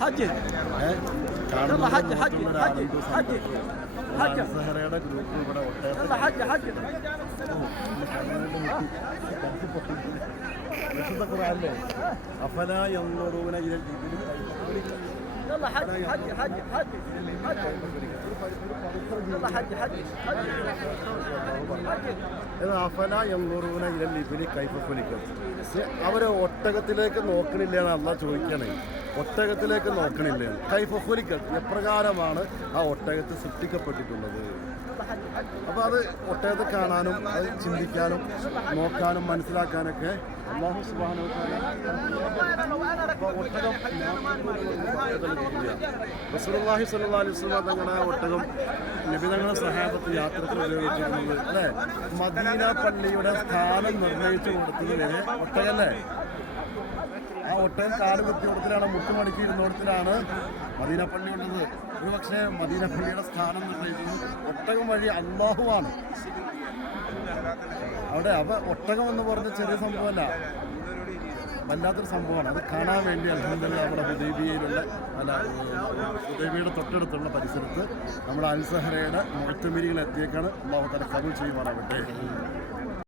حج يلا حج حج حج حج حج സഹറയുടെ group ഇവിടെ يلا حج حج വിശുദ്ധ ഖുർആനിലെ അഫല യൻദുറൂന ഇലൽ ഇബ്ലി يلا حج حج حج حج حج يلا حج حج حج അഫല യൻദുറൂന ഇലൽ ഇബ്ലി കൈഫ ഖുലിഖത്. അവര് ഒട്ടകത്തിലേക്ക് നോക്കണില്ല എന്ന് അല്ലാഹ് ചോദിക്കണേ. ഒട്ടകത്തിലേക്ക് നോക്കണില്ല. കൈഫ ഖുലിഖത്, എപ്രകാരമാണ് ആ ഒട്ടകത്തെ സൃഷ്ടിക്കപ്പെട്ടിട്ടുള്ളത്. അപ്പോൾ അത് ഒട്ടകത്തെ കാണാനും അത് ചിന്തിക്കാനും നോക്കാനും മനസ്സിലാക്കാനൊക്കെ അല്ലാഹു സുബ്ഹാനഹു വ തആല ഒട്ടകം റസൂലുള്ളാഹി സ്വല്ലല്ലാഹു അലൈഹി വസല്ലം തങ്ങളുടെ ഒട്ടകം നബി തങ്ങളുടെ സഹാബത്ത് യാത്രയ്ക്ക് ഉപയോഗിച്ചിരുന്നത് അല്ലേ, മദീന പള്ളിയുടെ സ്ഥാനം നിർണ്ണയിച്ചു കൊടുത്തത് വരെ ഒട്ടകല്ലേ. ആ ഒട്ടകം കാല് കുത്തിയോടത്തിലാണ്, മുട്ടുമടക്കി ഇരുന്നോടത്തിലാണ് മദീന പള്ളി ഉള്ളത്. ഒരു പക്ഷേ മദീന പള്ളിയുടെ സ്ഥാനം നിർണ്ണയിക്കുന്നത് ഒട്ടകം വഴി അല്ലാഹുവാണ് അവിടെ. ഒട്ടകം എന്ന് പറഞ്ഞ ചെറിയ സംഭവമല്ല, വല്ലാത്തൊരു സംഭവമാണ്. അത് കാണാൻ വേണ്ടി അൽഹംദുലില്ലാഹ് നമ്മുടെ ഹുദൈബിയയിലുള്ള ഹുദൈബിയയുടെ തൊട്ടടുത്തുള്ള പരിസരത്ത് നമ്മുടെ അൽ സഹറയുടെ മുഅ്തമിരീങ്ങൾ എത്തിയേക്കാണ്. അല്ലാഹു തആല ഖബൂൽ ചെയ്യുമാറാവട്ടെ.